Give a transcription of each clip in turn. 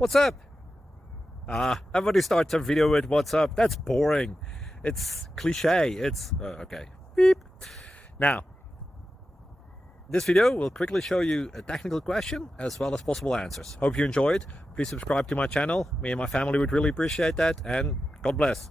What's up? Everybody starts a video with what's up. That's boring. It's cliche. It's okay. Beep. Now, this video will quickly show you a technical question as well as possible answers. Hope you enjoyed. Please subscribe to my channel. Me and my family would really appreciate that, and God bless.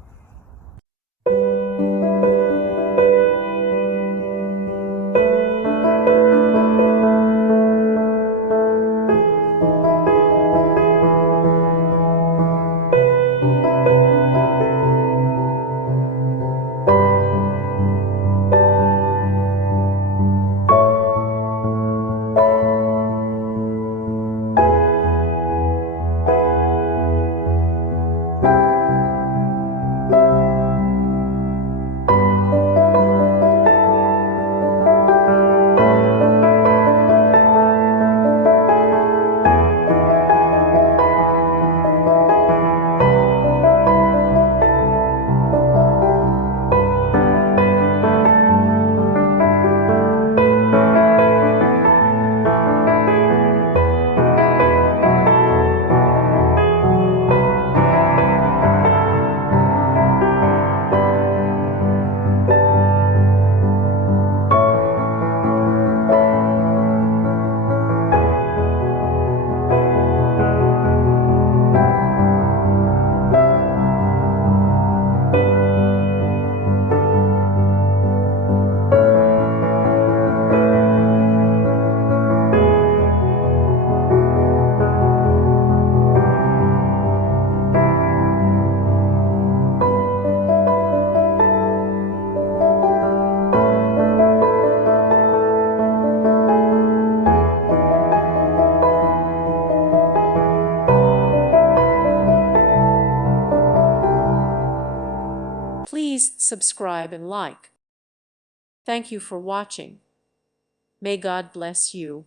Please subscribe and like. Thank you for watching. May God bless you.